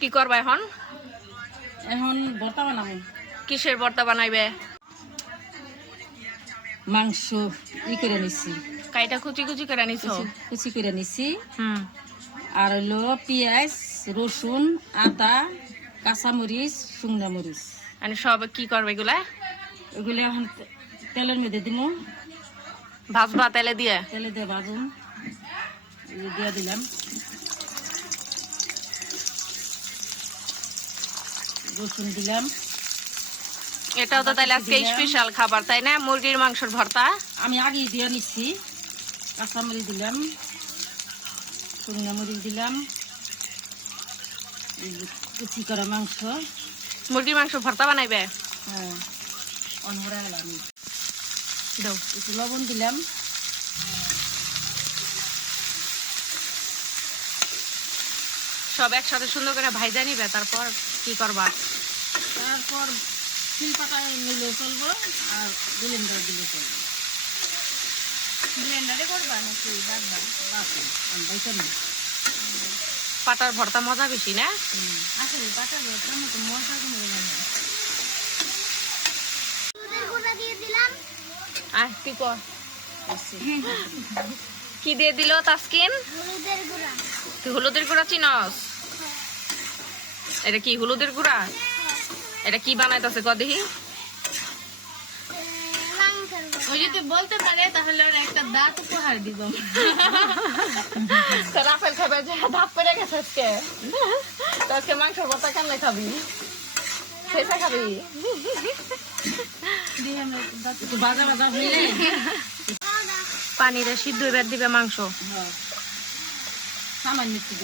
কি করবা এখন? এখন ভর্তা বানাবো। কিসের ভর্তা বানাইবে? মাংস ই করে নিছি। কাইটা কুচি কুচি করে নিছো? কুচি- করে নিছি। হুম। আর হলো পেঁয়াজ রসুন আদা কাঁচামরিচ শুকনা মরিচ। মানে সব কি করবে এগুলা? এগুলো এখন তেলের মধ্যে দিমু। ভাজবা তেলে দিয়ে? তেলে দিয়ে ভাজুন দিয়ে দিলাম। রসুন দিলাম। এটাও তো তাহলে আজকে স্পেশাল খাবার তাই না? মুরগির মাংসের ভর্তা। আমি আগে দিয়ে নিচ্ছি। কাঁচামরিচ দিলাম। শুকনা মরিচ দিলাম কুচি করা মাংস। মুরগির মাংস ভর্তা বানাইবে? হ্যাঁ অনহরা গেলাম দাও। একটু লবণ দিলাম। সব একসাথে সুন্দর করে ভাইজা নিবে তারপর কি করবা? তারপর তিল পাতা নিলেও চলবো আর ব্লেন্ডার দিলে চলবো। ব্লেন্ডারে করবা নাকি বাদবা? বাসন নিই পাটার ভর্তা মজা বেশি না? আসলে পাতা ভর্তার মতো মশলা কোনো জানি না আহ কি কর? কি দিয়ে দিল তাসকিন? তুই হলুদের গুঁড়া চিনস? এটা কি হলুদের গুঁড়া? এটা কি বানাইতেছে ক দেখি। যদি বলতে পারে তাহলে ওরা একটা দাঁত উপহার দিব। তো রাফেল খাবে যে ধাপ পেরে গেছে আজকে। তো আজকে মাংস ভর্তা কেমনে খাবি? শেষে খাবি? দাঁত বাজা বাজা হইলে। পানিরে সিদ্ধ এবার দিবে মাংস। হ্যাঁ, সামান্য একটু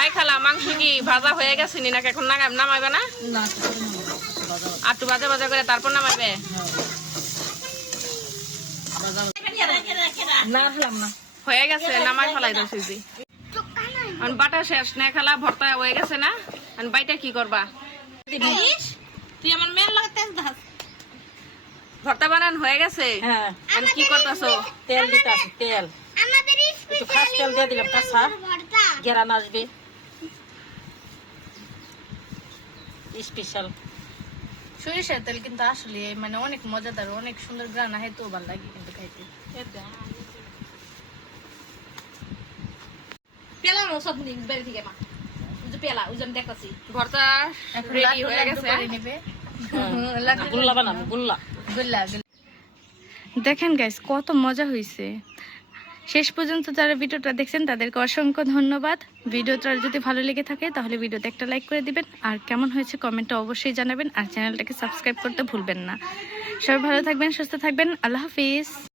আই খালা মাংস কি ভাজা হয়ে গেছে নি নাকি এখন নামাইবে না? একটু ভাজা ভাজা করে তারপর নামাইবে? হ্যাঁ। হয়ে গেছে নামাই ফেলাই দাও সুজি। এখন বাটা শেষ না খালা ভর্তা হয়ে গেছে না? বাইটা কি করবা? তুই আমার মেয়ের লাগাতে দাস ভর্তা বানান হয়ে গেছে? হ্যাঁ। কি করতেছো? তেল দিতে আছে তেল। একটু খাস তেল দিয়ে দিলাম কাঁচা। গেরান আসবে। স্পেশাল। সরিষার তেল কিন্তু আসলে মানে অনেক মজাদার অনেক সুন্দর গ্রান হয় তো ভালো লাগে কিন্তু খাইতে। পেলাম সব নিজ বাড়ি থেকে মা। পেলা উজে আমি দেখতেছি ভর্তা রেডি হয়ে গেছে গুল্লা বানাবো গুল্লা। দেখেন গাইস কত মজা হয়েছে শেষ পর্যন্ত যারা ভিডিওটা দেখছেন, তাদেরকে অসংখ্য ধন্যবাদ। ভিডিওটা যদি ভালো লেগে থাকে, তাহলে ভিডিওতে একটা লাইক করে দিবেন। আর কেমন হয়েছে কমেন্টটা অবশ্যই জানাবেন। আর চ্যানেলটাকে সাবস্ক্রাইব করতে ভুলবেন না। সবাই ভালো থাকবেন, সুস্থ থাকবেন। আল্লাহ হাফিজ।